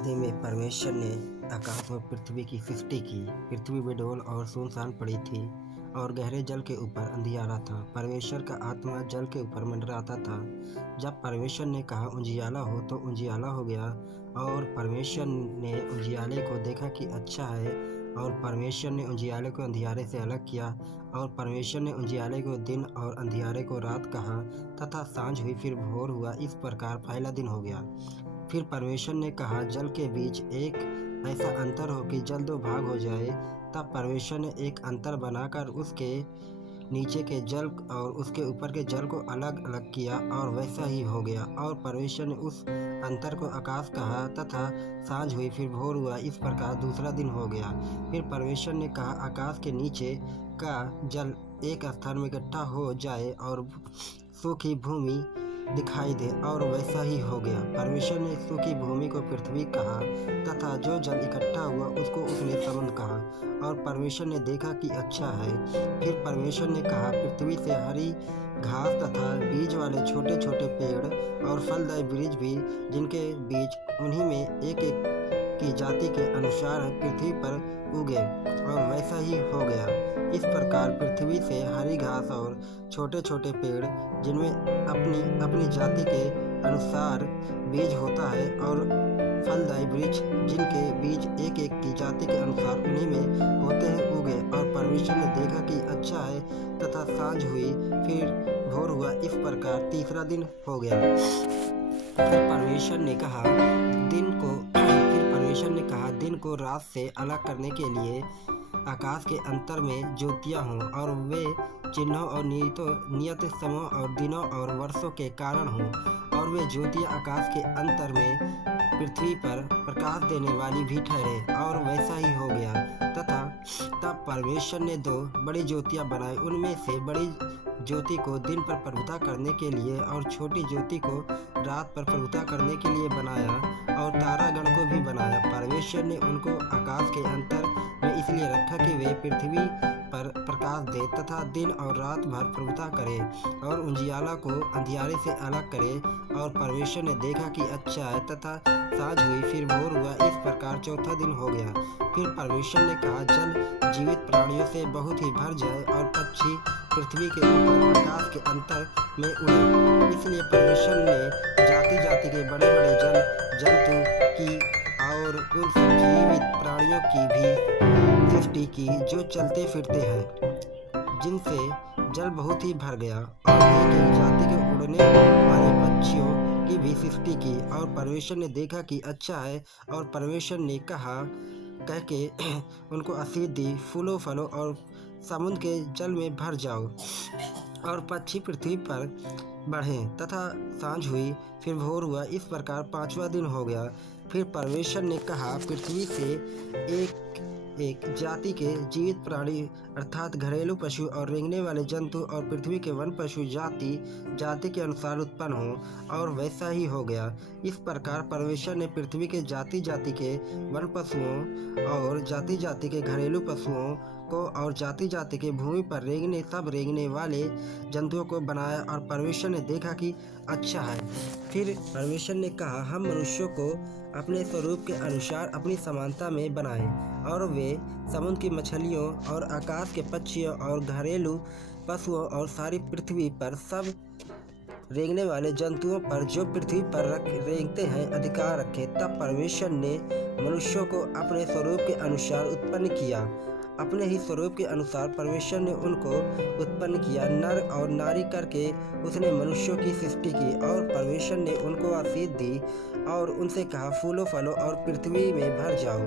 आदि में परमेश्वर ने आकाश में पृथ्वी की सृष्टि की। पृथ्वी बेडौल और सुनसान पड़ी थी और गहरे जल के ऊपर अंधियारा था। परमेश्वर का आत्मा जल के ऊपर मंडराता था। जब परमेश्वर ने कहा उजियाला हो, तो उजियाला हो गया। और परमेश्वर ने उजियाले को देखा कि अच्छा है। और परमेश्वर ने उजियाले को अंधियारे से अलग किया। और परमेश्वर ने उजियाले को दिन और अंधियारे को रात कहा। तथा सांझ हुई, फिर भोर हुआ। इस प्रकार पहला दिन हो गया। फिर परमेश्वर ने कहा, जल के बीच एक ऐसा अंतर हो कि जल दो भाग हो जाए। तब परमेश्वर ने एक अंतर बनाकर उसके नीचे के जल और उसके ऊपर के जल को अलग अलग किया, और वैसा ही हो गया। और परमेश्वर ने उस अंतर को आकाश कहा। तथा सांझ हुई, फिर भोर हुआ। इस प्रकार दूसरा दिन हो गया। फिर परमेश्वर ने कहा, आकाश के नीचे का जल एक स्थान में इकट्ठा हो जाए और सूखी भूमि दिखाई दे, और वैसा ही हो गया। परमेश्वर ने सूखी भूमि को पृथ्वी कहा, तथा जो जल इकट्ठा हुआ उसको उसने समुद्र कहा। और परमेश्वर ने देखा कि अच्छा है। फिर परमेश्वर ने कहा, पृथ्वी से हरी घास तथा बीज वाले छोटे छोटे पेड़ और फलदायी वृक्ष भी, जिनके बीज उन्हीं में एक एक की जाति के अनुसार पृथ्वी पर उगे, और वैसा ही हो गया। इस प्रकार पृथ्वी से हरी घास और छोटे छोटे पेड़, जिनमें अपनी अपनी जाति के अनुसार बीज होता है, और फलदायी वृक्ष, जिनके बीज एक एक की जाति के अनुसार उन्हीं में होते हैं, उगे। और परमेश्वर ने देखा कि अच्छा है। तथा सांझ हुई, फिर भोर हुआ। इस प्रकार तीसरा दिन हो गया। फिर परमेश्वर ने कहा, दिन को रात से अलग करने के लिए आकाश के अंतर में ज्योतियाँ हों, और वे चिन्हों और नियत समयों और दिनों और वर्षों के कारण हों। और वे ज्योतियाँ आकाश के अंतर में पृथ्वी पर प्रकाश देने वाली भी ठहरे, और वैसा ही हो गया। तथा तब परमेश्वर ने दो बड़ी ज्योतियाँ बनाई। उनमें से बड़ी ज्योति को दिन पर प्रभुता करने के लिए, और छोटी ज्योति को रात पर प्रभुता करने के लिए बनाया, और तारागण को भी बनाया। परमेश्वर ने उनको आकाश के अंतर में इसलिए रखा कि वे पृथ्वी पर प्रकाश दे, तथा दिन और रात भर प्रभुता करे, और उजियाला को अंधियारे से अलग करे। और परमेश्वर ने देखा कि अच्छा है। तथा सांझ हुई, फिर भोर हुआ। इस प्रकार चौथा दिन हो गया। फिर परमेश्वर ने कहा, जल जीवित प्राणियों से बहुत ही भर जाए, और पक्षी पृथ्वी के ऊपर आकाश के अंतर में उड़े। इसलिए परमेश्वर ने जाति जाति के बड़े बड़े जंतु की और उन सब जीवित प्राणियों की भी सृष्टि की, जो चलते फिरते हैं, जिनसे जल बहुत ही भर गया। और एक एक जाति के उड़ने वाले पक्षियों की भी सृष्टि की। और परमेश्वर ने देखा कि अच्छा है। और परमेश्वर ने कहा कह के उनको आशीष दी, फूलों फलों और समुद्र के जल में भर जाओ, और पक्षी पृथ्वी पर बढ़ें। तथा सांझ हुई, फिर भोर हुआ। इस प्रकार पांचवा दिन हो गया। फिर परमेश्वर ने कहा, पृथ्वी से एक एक जाति के जीवित प्राणी, अर्थात घरेलू पशु और रेंगने वाले जंतु, और पृथ्वी के वन पशु जाति जाति के अनुसार उत्पन्न हो, और वैसा ही हो गया। इस प्रकार परमेश्वर ने पृथ्वी के जाति जाति के वन पशुओं और जाति जाति के घरेलू पशुओं को, और जाति जाति के भूमि पर रेंगने वाले जंतुओं को बनाया। और परमेश्वर ने देखा कि अच्छा है। फिर परमेश्वर ने कहा, हम मनुष्यों को अपने स्वरूप के अनुसार अपनी समानता में बनाएं, और वे समुद्र की मछलियों और आकाश के पक्षियों और घरेलू पशुओं और सारी पृथ्वी पर सब रेंगने वाले जंतुओं पर, जो पृथ्वी पर रेंगते हैं, अधिकार रखें। तब परमेश्वर ने मनुष्यों को अपने स्वरूप के अनुसार उत्पन्न किया। अपने ही स्वरूप के अनुसार परमेश्वर ने उनको उत्पन्न किया, नर और नारी करके उसने मनुष्यों की सृष्टि की। और परमेश्वर ने उनको आशीष दी, और उनसे कहा, फूलों फलों और पृथ्वी में भर जाओ,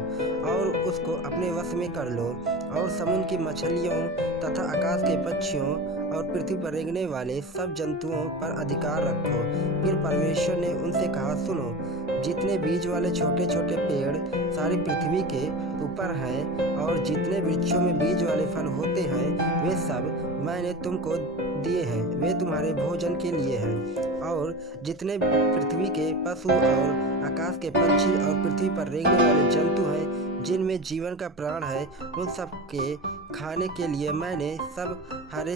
और उसको अपने वश में कर लो, और समुद्र की मछलियों तथा आकाश के पक्षियों और पृथ्वी पर रेंगने वाले सब जंतुओं पर अधिकार रखो। फिर परमेश्वर ने उनसे कहा, सुनो, जितने बीज वाले छोटे छोटे पेड़ सारी पृथ्वी के ऊपर हैं, और जितने वृक्षों में बीज वाले फल होते हैं, वे सब मैंने तुमको दिए हैं, वे तुम्हारे भोजन के लिए हैं। और जितने पृथ्वी के पशु और आकाश के पक्षी और पृथ्वी पर रेंगने वाले जंतु हैं, जिनमें जीवन का प्राण है, उन सब के खाने के लिए मैंने सब हरे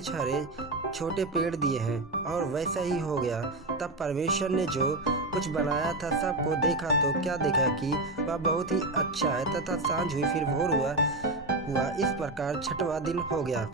छोटे पेड़ दिए हैं। और वैसा ही हो गया। तब परमेश्वर ने जो कुछ बनाया था सबको देखा तो क्या देखा कि वह बहुत ही अच्छा है। तथा सांझ हुई, फिर भोर हुआ। इस प्रकार छठवां दिन हो गया।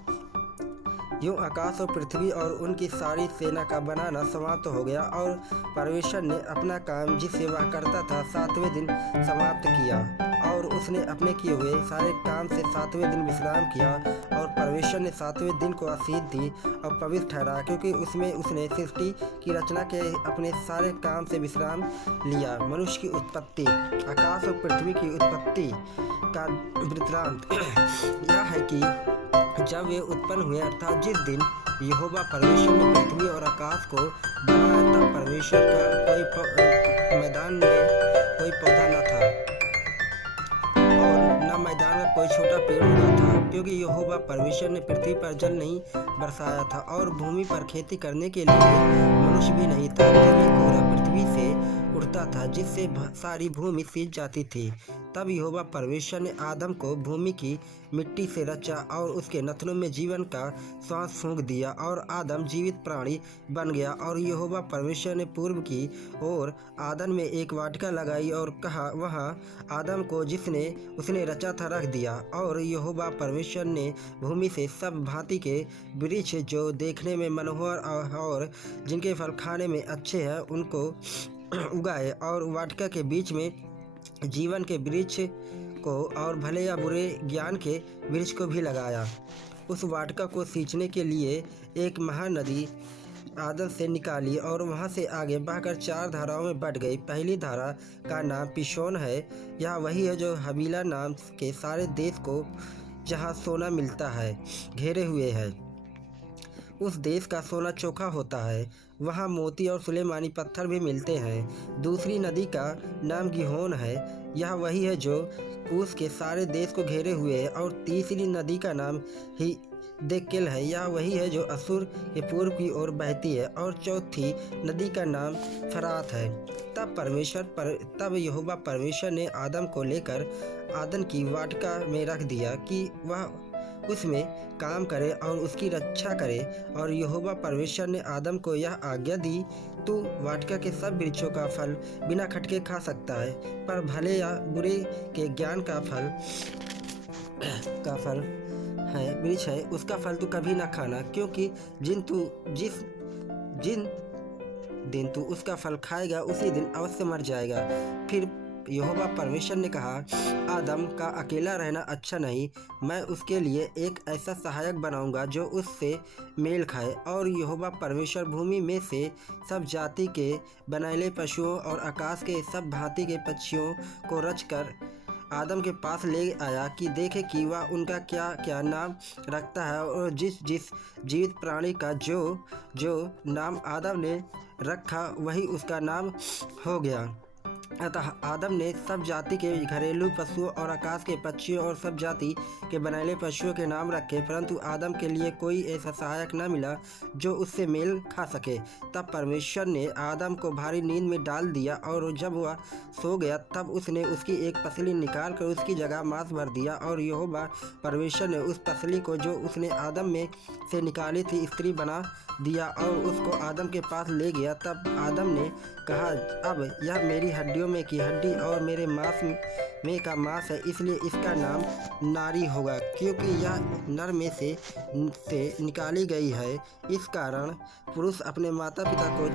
यूं आकाश और पृथ्वी और उनकी सारी सेना का बनाना समाप्त हो गया। और परमेश्वर ने अपना काम जिससे वह करता था सातवें दिन समाप्त किया। और उसने अपने किए हुए सारे काम से सातवें दिन विश्राम किया। और परमेश्वर ने सातवें दिन को आशीष दी और पवित्र ठहराया, क्योंकि उसमें उसने सृष्टि की रचना के अपने सारे काम से विश्राम लिया। मनुष्य की उत्पत्ति, आकाश और पृथ्वी की उत्पत्ति का वृत्तांत यह है कि जब वे उत्पन्न हुए, अर्थात जिस दिन यहोवा परमेश्वर ने पृथ्वी और आकाश को बनाया, तब परमेश्वर का मैदान में कोई पौधा न था और न मैदान में कोई छोटा पेड़ उगा था, क्योंकि यहोवा परमेश्वर ने पृथ्वी पर जल नहीं बरसाया था और भूमि पर खेती करने के लिए मनुष्य भी नहीं था। तभी कोहरा पृथ्वी से उड़ता था, जिससे सारी भूमि सींच जाती थी। तब यहोवा परमेश्वर ने आदम को भूमि की मिट्टी से रचा और उसके नथनों में जीवन का श्वास फूंक दिया और आदम जीवित प्राणी बन गया। और यहोवा परमेश्वर ने पूर्व की ओर आदन में एक वाटिका लगाई और कहा, वहाँ आदम को जिसने उसने रचा था रख दिया। और यहोवा परमेश्वर ने भूमि से सब भांति के वृक्ष जो देखने में मनोहर और जिनके फल खाने में अच्छे हैं उनको उगाए, और वाटिका के बीच में जीवन के वृक्ष को और भले या बुरे ज्ञान के वृक्ष को भी लगाया। उस वाटिका को सींचने के लिए एक महानदी आदन से निकाली और वहां से आगे बहकर 4 धाराओं में बट गई। पहली धारा का नाम पिशोन है। यह वही है जो हबीला नाम के सारे देश को, जहां सोना मिलता है, घेरे हुए है। उस देश का सोना चोखा होता है, वहाँ मोती और सुलेमानी पत्थर भी मिलते हैं। दूसरी नदी का नाम गिहोन है। यह वही है जो कूश के सारे देश को घेरे हुए है। और तीसरी नदी का नाम ही देकेल है। यह वही है जो असुर के पूर्व की ओर बहती है। और चौथी नदी का नाम फरात है। तब यहोवा परमेश्वर ने आदम को लेकर आदन की वाटिका में रख दिया कि वह उसमें काम करे और उसकी रक्षा करे। और यहोवा परमेश्वर ने आदम को यह आज्ञा दी, तू वाटिका के सब वृक्षों का फल बिना खटके खा सकता है, पर भले या बुरे के ज्ञान का फल है वृक्ष है, उसका फल तू कभी ना खाना, क्योंकि जिन दिन तू उसका फल खाएगा उसी दिन अवश्य मर जाएगा। फिर यहोवा परमेश्वर ने कहा, आदम का अकेला रहना अच्छा नहीं, मैं उसके लिए एक ऐसा सहायक बनाऊंगा जो उससे मेल खाए। और यहोवा परमेश्वर भूमि में से सब जाति के बनैले पशुओं और आकाश के सब भांति के पक्षियों को रचकर आदम के पास ले आया कि देखे कि वह उनका क्या क्या नाम रखता है। और जिस जीवित प्राणी का जो नाम आदम ने रखा वही उसका नाम हो गया। अतः आदम ने सब जाति के घरेलू पशुओं और आकाश के पक्षियों और सब जाति के बनैले पशुओं के नाम रखे, परंतु आदम के लिए कोई ऐसा सहायक न मिला जो उससे मेल खा सके। तब परमेश्वर ने आदम को भारी नींद में डाल दिया, और जब वह सो गया तब उसने उसकी एक पसली निकाल कर उसकी जगह मांस भर दिया। और यहोवा परमेश्वर ने उस पसली को जो उसने आदम में से निकाली थी स्त्री बना दिया और उसको आदम के पास ले गया। तब आदम ने कहा, अब यह मेरी हड्डियों में की हड्डी और मेरे मांस में का मांस है, इसलिए इसका नाम नारी होगा, क्योंकि यह नर में से निकाली गई है। इस कारण पुरुष अपने माता पिता को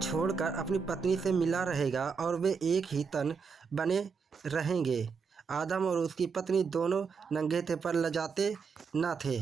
छोड़कर अपनी पत्नी से मिला रहेगा और वे एक ही तन बने रहेंगे। आदम और उसकी पत्नी दोनों नंगे थे पर लजाते न थे।